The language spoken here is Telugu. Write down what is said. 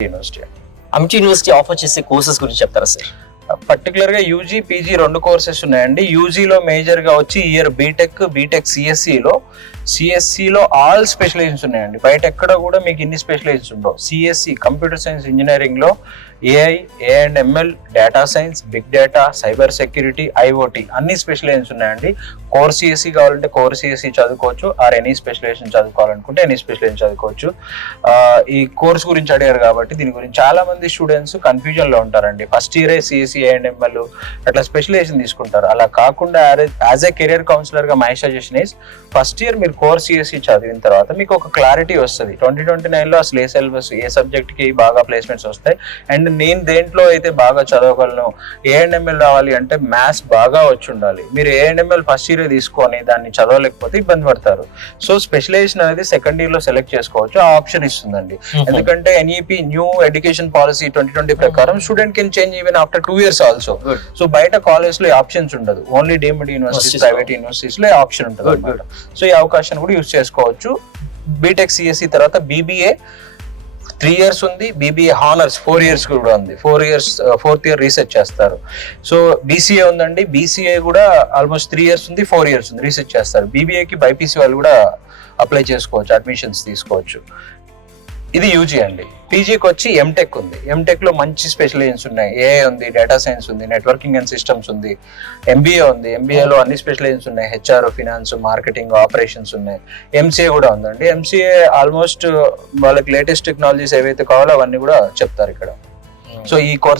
యూనివర్సిటీ అమిటి యూనివర్సిటీ ఆఫర్ చేసే కోర్సెస్ గురించి చెప్తారా సార్ పర్టికులర్గా యూజీ పీజీ రెండు కోర్సెస్ ఉన్నాయండి. యూజీలో మేజర్గా వచ్చి ఇయర్ బీటెక్ బీటెక్ సిఎస్సిలో సిఎస్సిలో ఆల్ స్పెషలైజేషన్స్ ఉన్నాయండి. బయట ఎక్కడ కూడా మీకు ఇన్ని స్పెషలైజేషన్స్ ఉండవు. సిఎస్సి కంప్యూటర్ సైన్స్ ఇంజనీరింగ్లో AI A and ML data science big data cyber security IoT అన్ని స్పెషలైజేషన్స్ ఉన్నాయండి. కోర్ సిఎస్సి కావాలంటే కోర్ సిఎస్సి చదువుకోవచ్చు. ఆర్ ఎనీ స్పెషలైజేషన్ చదువుకోవాలనుకుంటే ఎనీ స్పెషలైజేషన్ చదువుకోవచ్చు. ఈ కోర్స్ గురించి అడిగారు కాబట్టి దీని గురించి చాలా మంది స్టూడెంట్స్ కన్ఫ్యూజన్లో ఉంటారండి. ఫస్ట్ ఇయరే సిఎస్సి అండ్ ఎంఎల్ అట్లా స్పెషలైజేషన్ తీసుకుంటారు. అలా కాకుండా యాజ్ ఏ కెరియర్ కౌన్సిలర్గా my suggestion is first year మీరు కోర్ సిఎస్సి చదివిన తర్వాత మీకు ఒక క్లారిటీ వస్తుంది. ట్వంటీ ట్వంటీ నైన్లో అసలు ఏ సిలబస్ ఏ సబ్జెక్ట్కి బాగా ప్లేస్మెంట్స్ వస్తాయి? అండ్ నేను దేంట్లో అయితే బాగా చదవగలను? ఏఎన్ఎంఎల్ రావాలి అంటే మ్యాథ్స్ బాగా వచ్చి ఉండాలి. మీరు ఏఎన్ఎంఎల్ ఫస్ట్ ఇయర్ తీసుకొని దాన్ని చదవలేకపోతే ఇబ్బంది పడతారు. సో స్పెషలైజేషన్ అనేది సెకండ్ ఇయర్లో సెలెక్ట్ చేసుకోవచ్చు. ఆ ఆప్షన్ ఇస్తుందండి. ఎందుకంటే NEP new education policy twenty twenty ప్రకారం student can change even after two years also. So బయట కాలేజ్లో ఆప్షన్స్ ఉండదు. ఓన్లీ డీమ్డ్ యూనివర్సిటీస్ ప్రైవేట్ యూనివర్సిటీస్లో. ఆప్షన్ ఉంటుంది. సో ఈ అవకాశాన్ని కూడా యూస్ చేసుకోవచ్చు. బీటెక్ సిఎస్సి తర్వాత బీబీఏ త్రీ ఇయర్స్ ఉంది. బీబీఏ హానర్స్ ఫోర్ ఇయర్స్ కూడా ఉంది. Four years fourth year research చేస్తారు. సో బీసీఏ ఉందండి. బీసీఏ కూడా ఆల్మోస్ట్ త్రీ ఇయర్స్ ఉంది ఫోర్ ఇయర్స్ ఉంది. రీసెర్చ్ చేస్తారు. బీబీఏకి బైపీసీ వాళ్ళు కూడా అప్లై చేసుకోవచ్చు అడ్మిషన్స్ తీసుకోవచ్చు. ఇది యూజీ అండి. పీజీకి వచ్చి ఎంటెక్ ఉంది. ఎంటెక్లో మంచి స్పెషలైజేషన్స్ ఉన్నాయి. ఏఐ ఉంది డేటా సైన్స్ ఉంది నెట్వర్కింగ్ అండ్ సిస్టమ్స్ ఉంది. ఎంబీఏ ఉంది. MBA లో అన్ని స్పెషలైజేషన్స్ ఉన్నాయి. హెచ్ఆర్ ఫినాన్స్ మార్కెటింగ్ ఆపరేషన్స్ ఉన్నాయి. ఎంసీఏ కూడా ఉందండి. ఎంసీఏ ఆల్మోస్ట్ వాళ్ళకి లేటెస్ట్ టెక్నాలజీస్ ఏవైతే కావాలో అవన్నీ కూడా చెప్తారు ఇక్కడ. సో ఈ కోర్స్